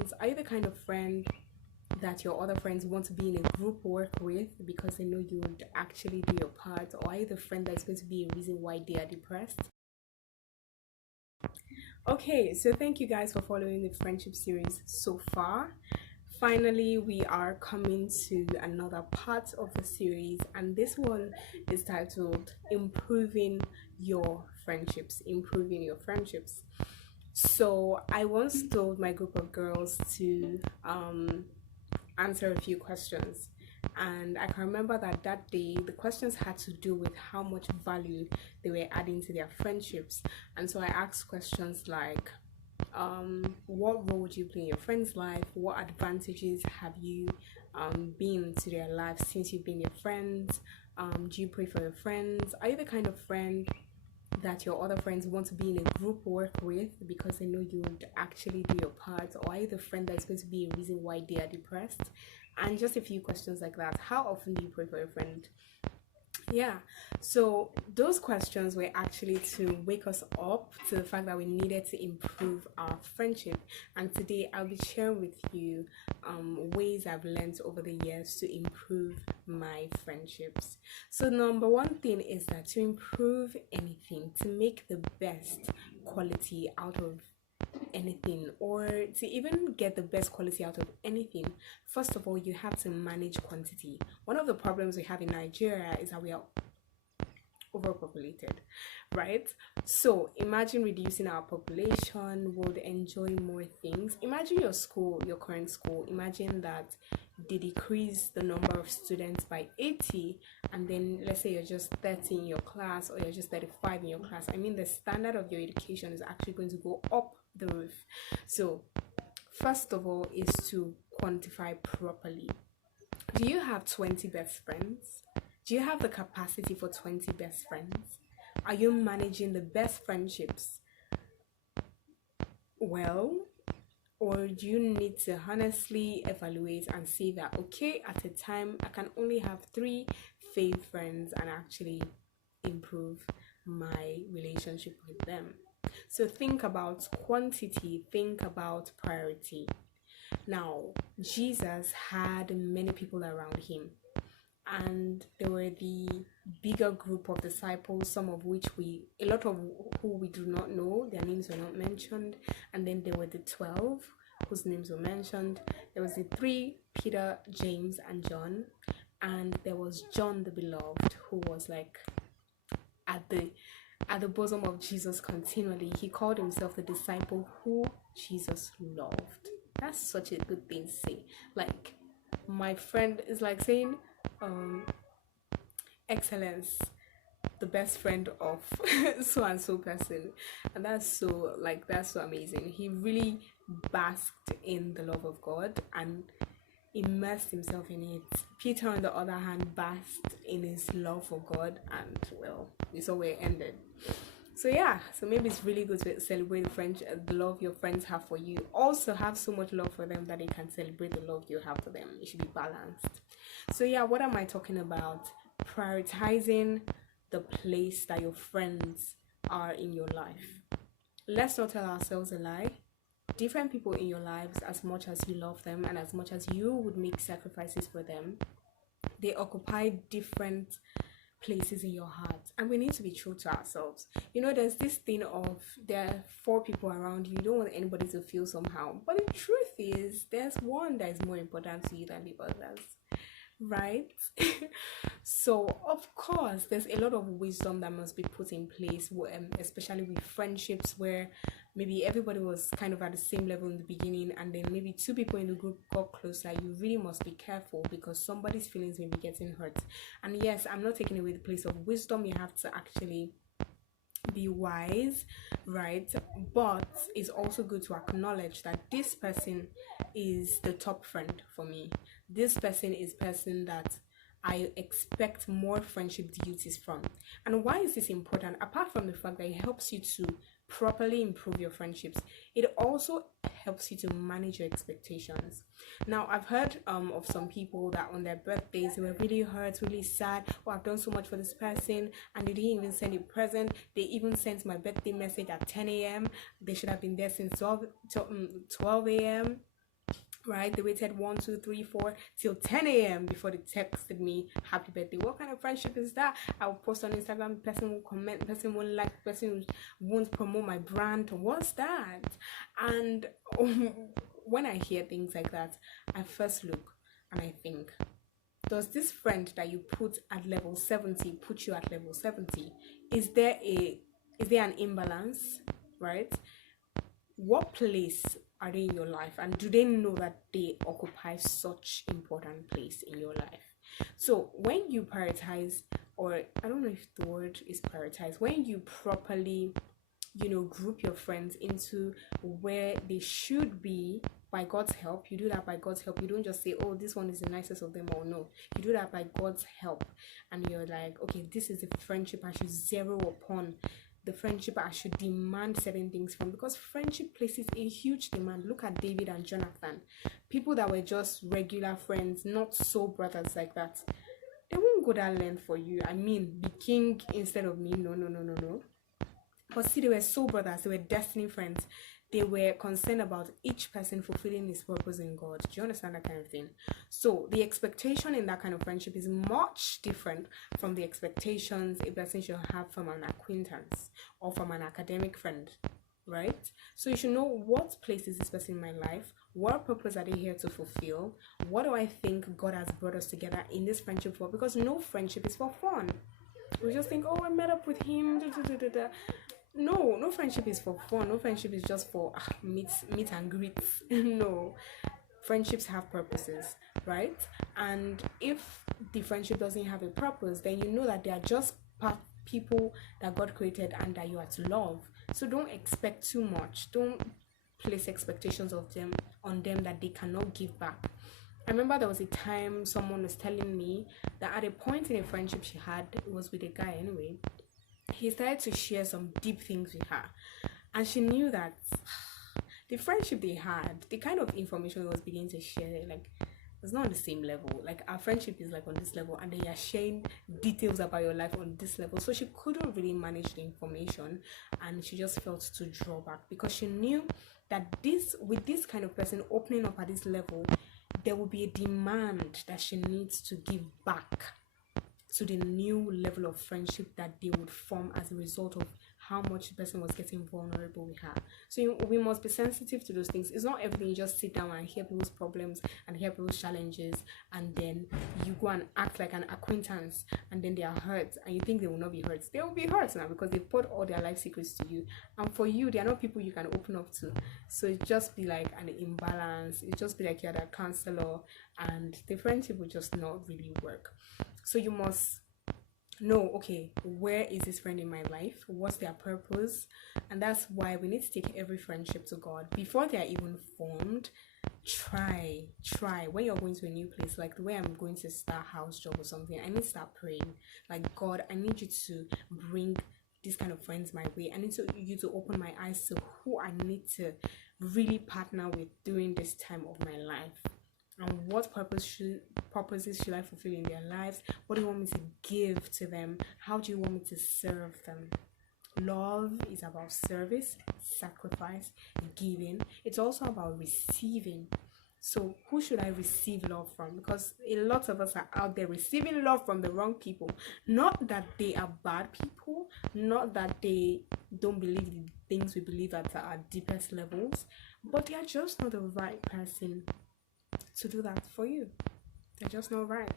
friends? Are you the kind of friend that your other friends want to be in a group work with because they know you would actually do your part? Or are you the friend that's going to be a reason why they are depressed? Okay, so thank you guys for following the friendship series so far. Finally, we are coming to another part of the series, and this one is titled Improving Your Friendships. Improving Your Friendships. So, I once told my group of girls to answer a few questions, and I can remember that that day the questions had to do with how much value they were adding to their friendships. And so I asked questions like, what role would you play in your friend's life? What advantages have you been to their lives since you've been their friends? Do you pray for your friends? Are you the kind of friend that your other friends want to be in a group work with because they know you would actually do your part? Or are you the friend that's going to be a reason why they are depressed? And just a few questions like that. How often do you pray for your friend? Yeah, so those questions were actually to wake us up to the fact that we needed to improve our friendship. And today I'll be sharing with you ways I've learned over the years to improve my friendships. So, number one thing is that to improve anything, to make the best quality out of anything, or to even get the best quality out of anything, first of all, you have to manage quantity. One of the problems we have in Nigeria is that we are overpopulated, right? So imagine reducing our population, would enjoy more things. Imagine your school, your current school, imagine that they decrease the number of students by 80, and then let's say you're just 30 in your class, or you're just 35 in your class. I mean, the standard of your education is actually going to go up the roof. So first of all is to quantify properly. Do you have 20 best friends? Do you have the capacity for 20 best friends? Are you managing the best friendships well? Or do you need to honestly evaluate and see that, okay, at a time I can only have 3 fave friends and actually improve my relationship with them? So think about quantity, think about priority. Now, Jesus had many people around him, and there were the bigger group of disciples, some of which a lot of who we do not know, their names were not mentioned. And then there were the 12 whose names were mentioned. There was the 3, Peter, James, and John. And there was John the Beloved, who was like at the bosom of Jesus continually. He called himself the disciple who Jesus loved. That's such a good thing to say. Like, my friend is like saying, excellence, the best friend of so and so person. And that's so amazing. He really basked in the love of God and immersed himself in it. Peter, on the other hand, basked in his love for God, and well, we saw where it ended. So yeah, so maybe it's really good to celebrate the love your friends have for you. Also have so much love for them that they can celebrate the love you have for them. It should be balanced. So yeah, what am I talking about? Prioritizing the place that your friends are in your life. Let's not tell ourselves a lie. Different people in your lives, as much as you love them and as much as you would make sacrifices for them, they occupy different places in your heart, and we need to be true to ourselves. There's this thing of there are 4 people around you don't want anybody to feel somehow, but the truth is there's one that is more important to you than the others, right? So of course there's a lot of wisdom that must be put in place, especially with friendships where maybe everybody was kind of at the same level in the beginning, and then maybe 2 people in the group got closer. You really must be careful because somebody's feelings may be getting hurt. And yes, I'm not taking away the place of wisdom. You have to actually be wise, right? But it's also good to acknowledge that this person is the top friend for me. This person is person that I expect more friendship duties from. And why is this important? Apart from the fact that it helps you to properly improve your friendships, it also helps you to manage your expectations. Now, I've heard of some people that on their birthdays they were really hurt, really sad. Oh, I've done so much for this person, and they didn't even send a present. They even sent my birthday message at 10 a.m. They should have been there since 12 a.m. right? They waited 1, 2, 3, 4 till 10 a.m. before they texted me happy birthday. What kind of friendship is that? I will post on Instagram, the person will comment, the person will like, the person won't promote my brand. What's that? And when I hear things like that, I first look and I think, does this friend that you put at level 70 put you at level 70? Is there an imbalance, right? What place are they in your life, and do they know that they occupy such important place in your life? So when you prioritize, or I don't know if the word is prioritize, when you properly group your friends into where they should be by God's help. You do that by God's help. You don't just say, oh, this one is the nicest of them all. No, you do that by God's help, and you're like, okay, this is the friendship I should zero upon, the friendship I should demand certain things from, because friendship places a huge demand. Look at David and Jonathan, people that were just regular friends, not soul brothers like that. They won't go that length for you. I mean, be king instead of me. No, no, no, no, no. But see, they were soul brothers, they were destiny friends. They were concerned about each person fulfilling his purpose in God. Do you understand that kind of thing? So the expectation in that kind of friendship is much different from the expectations a person should have from an acquaintance or from an academic friend, right? So you should know, what place is this person in my life? What purpose are they here to fulfill? What do I think God has brought us together in this friendship for? Because no friendship is for fun. We just think, oh, I met up with him. No friendship is for fun. No friendship is just for meet and greets. No, friendships have purposes, right? And if the friendship doesn't have a purpose, then you know that they are just people that God created and that you are to love. So don't expect too much. Don't place expectations of them on them that they cannot give back. I remember there was a time someone was telling me that at a point in a friendship she had, it was with a guy anyway, he started to share some deep things with her, and she knew that the friendship they had, the kind of information he was beginning to share, like, it's not on the same level. Like, our friendship is like on this level, and then you're sharing details about your life on this level. So she couldn't really manage the information, and she just felt to draw back, because she knew that with this kind of person opening up at this level, there will be a demand that she needs to give back to the new level of friendship that they would form as a result of how much the person was getting vulnerable with her. So we must be sensitive to those things. It's not everything you just sit down and hear people's problems and hear people's challenges, and then you go and act like an acquaintance, and then they are hurt and you think they will not be hurt. They will be hurt now, because they put all their life secrets to you, and for you, they are not people you can open up to. So it just be like an imbalance. It just be like you're that counselor, and the friendship will just not really work. So you must know, okay, where is this friend in my life? What's their purpose? And that's why we need to take every friendship to God before they are even formed. Try when you're going to a new place, like the way I'm going to start house job or something, I need to start praying, like, God, I need you to bring these kind of friends my way. I need you to open my eyes to who I need to really partner with during this time of my life, and what purposes should I fulfill in their lives? What do you want me to give to them? How do you want me to serve them? Love is about service, sacrifice, giving. It's also about receiving. So who should I receive love from? Because a lot of us are out there receiving love from the wrong people. Not that they are bad people, not that they don't believe the things we believe at our deepest levels, but they are just not the right person to do that for you. They're just not right.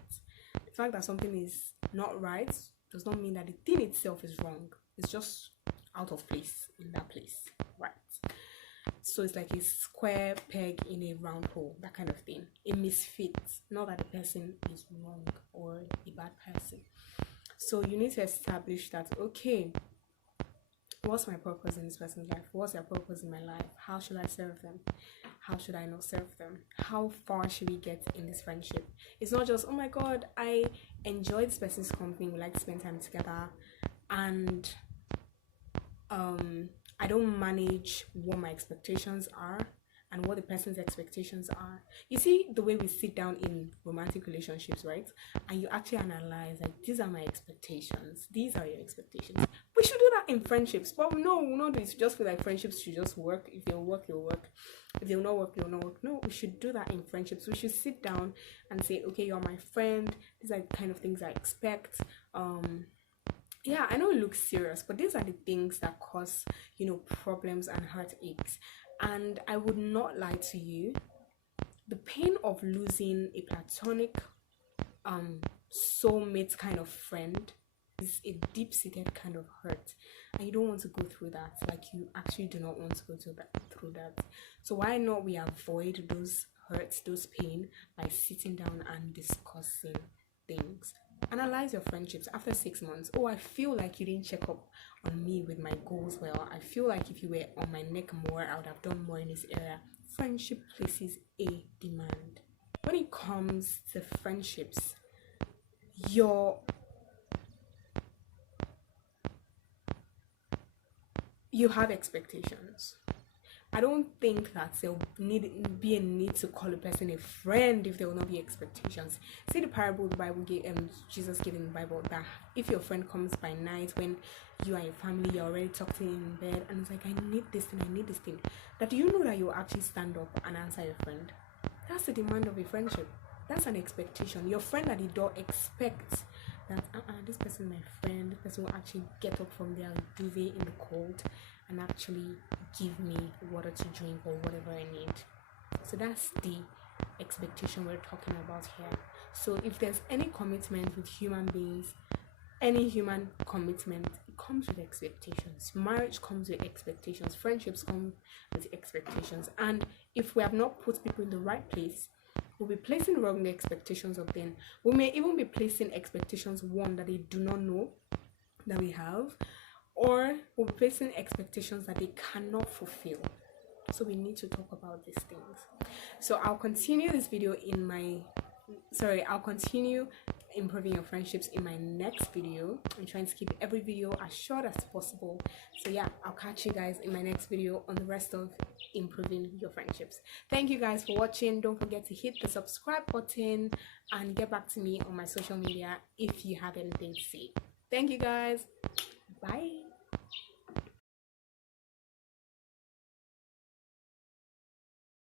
The fact that something is not right does not mean that the thing itself is wrong. It's just out of place in that place, right? So it's like a square peg in a round hole, that kind of thing. A misfit, not that the person is wrong or a bad person. So you need to establish that, okay, what's my purpose in this person's life? What's their purpose in my life? How should I serve them? How should I not serve them? How far should we get in this friendship? It's not just, oh my God, I enjoy this person's company, we like to spend time together, and I don't manage what my expectations are, and what the person's expectations are. You see the way we sit down in romantic relationships, right? And you actually analyze, like, these are my expectations, these are your expectations. We should do that in friendships, but no, we'll not do it. Just feel like friendships should just work. If they'll work, they'll work. If they'll not work, they'll not work. No, we should do that in friendships. We should sit down and say, okay, you're my friend, these are the kind of things I expect. Yeah, I know it looks serious, but these are the things that cause, problems and heartaches. And I would not lie to you, the pain of losing a platonic soulmate kind of friend is a deep-seated kind of hurt, and you don't want to go through that. Like, you actually do not want to go through that. So why not we avoid those hurts, those pain, by sitting down and discussing things. Analyze your friendships after 6 months. Oh, I feel like you didn't check up on me with my goals well. I feel like if you were on my neck more, I would have done more in this area. Friendship places a demand. When it comes to friendships, you have expectations. I don't think that there'll be a need to call a person a friend if there will not be expectations. See the parable the Bible gave, Jesus gave in the Bible, that if your friend comes by night when you and your family, you're already talking in bed, and it's like, I need this thing, that do you know that you'll actually stand up and answer your friend? That's the demand of a friendship. That's an expectation. Your friend at the door expects that this person, my friend, this person will actually get up from their duvet in the cold and actually give me water to drink or whatever I need. So that's the expectation we're talking about here. So if there's any commitment with human beings, any human commitment, it comes with expectations. Marriage comes with expectations. Friendships come with expectations. And if we have not put people in the right place, we'll be placing wrong expectations of them. We may even be placing expectations, one, that they do not know that we have, or we're placing expectations that they cannot fulfill. So we need to talk about these things. So I'll continue this video I'll continue improving your friendships in my next video. I'm trying to keep every video as short as possible. So yeah, I'll catch you guys in my next video on the rest of improving your friendships. Thank you guys for watching. Don't forget to hit the subscribe button and get back to me on my social media if you have anything to say. Thank you guys. Bye.